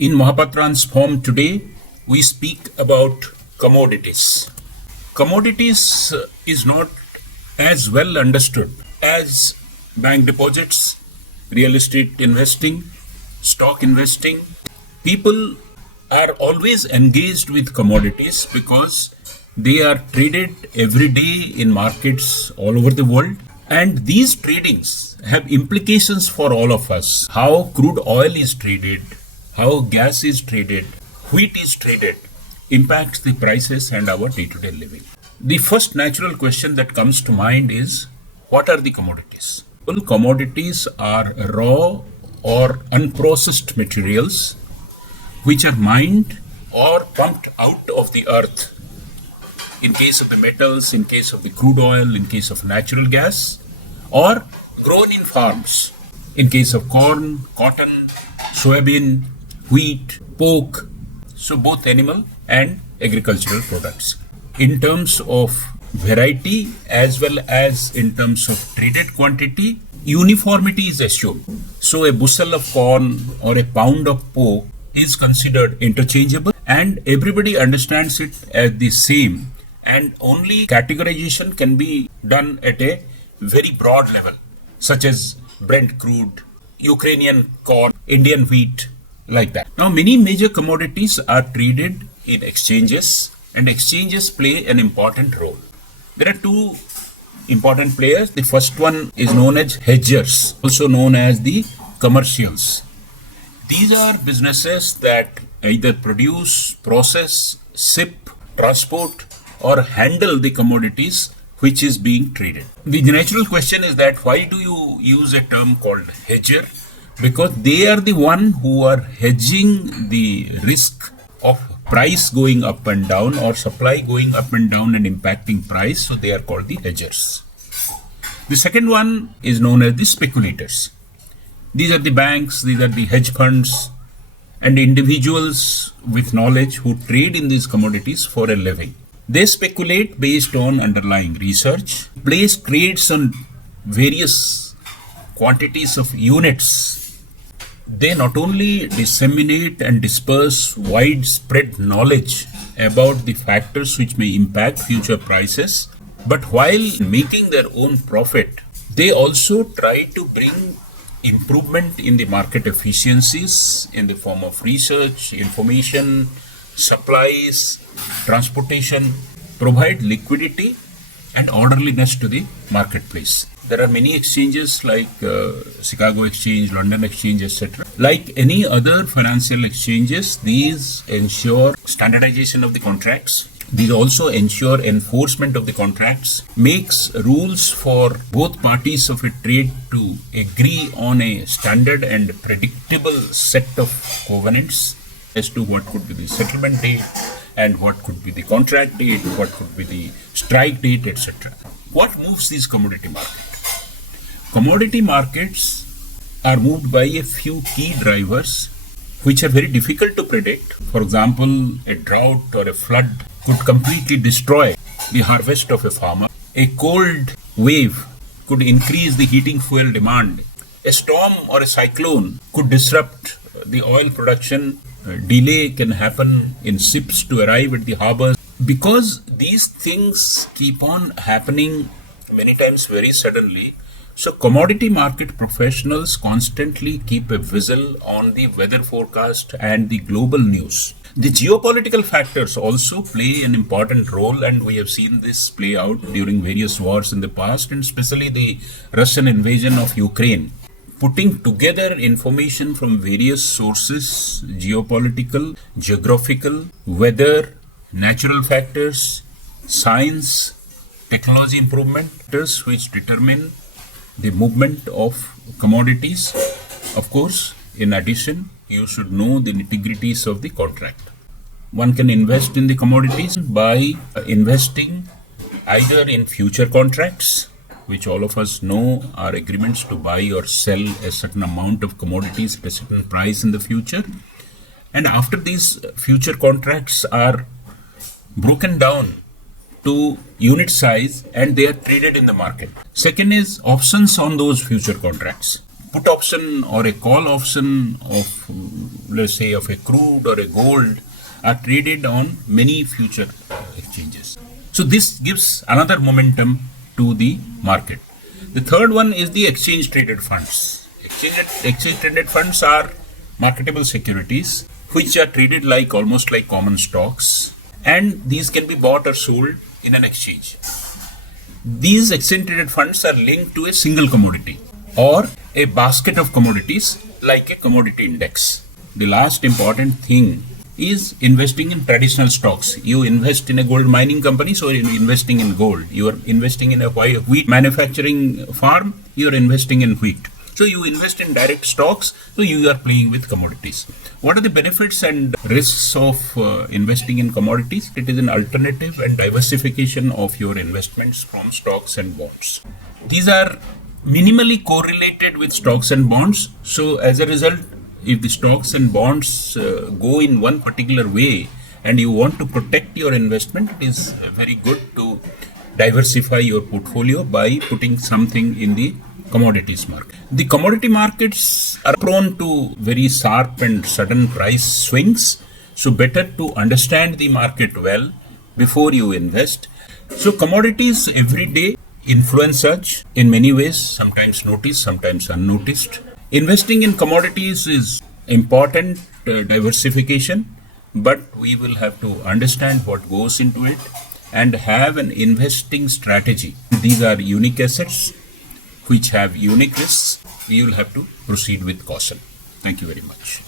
In Mahapatran's form today, we speak about commodities. Commodities is not as well understood as bank deposits, real estate investing, stock investing. People are always engaged with commodities because they are traded every day in markets all over the world. And these tradings have implications for all of us. How crude oil is traded, how gas is traded, wheat is traded, impacts the prices and our day-to-day living. The first natural question that comes to mind is, what are the commodities? Well, commodities are raw or unprocessed materials which are mined or pumped out of the earth. In case of the metals, in case of the crude oil, in case of natural gas, or grown in farms. In case of corn, cotton, soybean, wheat, pork, so both animal and agricultural products. In terms of variety as well as in terms of traded quantity, uniformity is assumed. So a bushel of corn or a pound of pork is considered interchangeable and everybody understands it as the same, and only categorization can be done at a very broad level, such as Brent crude, Ukrainian corn, Indian wheat, like that. Now, many major commodities are traded in exchanges, and exchanges play an important role. There are two important players. The first one is known as hedgers, also known as the commercials. These are businesses that either produce, process, ship, transport, or handle the commodities which is being traded. The natural question is that why do you use a term called hedger? Because they are the one who are hedging the risk of price going up and down or supply going up and down and impacting price. So they are called the hedgers. The second one is known as the speculators. These are the banks, these are the hedge funds and individuals with knowledge who trade in these commodities for a living. They speculate based on underlying research, place trades on various quantities of units. They not only disseminate and disperse widespread knowledge about the factors which may impact future prices, but while making their own profit, they also try to bring improvement in the market efficiencies in the form of research, information, supplies, transportation, provide liquidity and orderliness to the marketplace. There are many exchanges like Chicago Exchange, London Exchange, etc. Like any other financial exchanges, these ensure standardization of the contracts. These also ensure enforcement of the contracts, makes rules for both parties of a trade to agree on a standard and predictable set of covenants as to what could be the settlement date and what could be the contract date, what could be the strike date, etc. What moves these commodity markets? Commodity markets are moved by a few key drivers which are very difficult to predict. For example, a drought or a flood could completely destroy the harvest of a farmer. A cold wave could increase the heating fuel demand. A storm or a cyclone could disrupt the oil production. Delay can happen in ships to arrive at the harbors. Because these things keep on happening many times very suddenly, so commodity market professionals constantly keep a visual on the weather forecast and the global news. The geopolitical factors also play an important role, and we have seen this play out during various wars in the past, and especially the Russian invasion of Ukraine. Putting together information from various sources, geopolitical, geographical, weather, natural factors, science, technology improvement, factors which determine the movement of commodities. Of course, in addition, you should know the nitty-gritties of the contract. One can invest in the commodities by investing either in future contracts, which all of us know are agreements to buy or sell a certain amount of commodities at a certain price in the future. And after these future contracts are broken down to unit size and they are traded in the market. Second is options on those future contracts. Put option or a call option of let's say of a crude or a gold, are traded on many future exchanges. So this gives another momentum to the market. The third one is the exchange traded funds. Exchange traded funds are marketable securities which are traded like almost like common stocks, and these can be bought or sold in an exchange. These exchange traded funds are linked to a single commodity or a basket of commodities like a commodity index. The last important thing is investing in traditional stocks. You invest in a gold mining company, so you're investing in gold. You are investing in a wheat manufacturing farm, you are investing in wheat. So you invest in direct stocks, so you are playing with commodities. What are the benefits and risks of investing in commodities? It is an alternative and diversification of your investments from stocks and bonds. These are minimally correlated with stocks and bonds. So as a result, if the stocks and bonds go in one particular way and you want to protect your investment, it is very good to diversify your portfolio by putting something in the commodities market. The commodity markets are prone to very sharp and sudden price swings, so better to understand the market well before you invest. So commodities every day influence us in many ways, sometimes noticed, sometimes unnoticed. Investing in commodities is important diversification, but we will have to understand what goes into it and have an investing strategy. These are unique assets which have unique risks. We will have to proceed with caution. Thank you very much.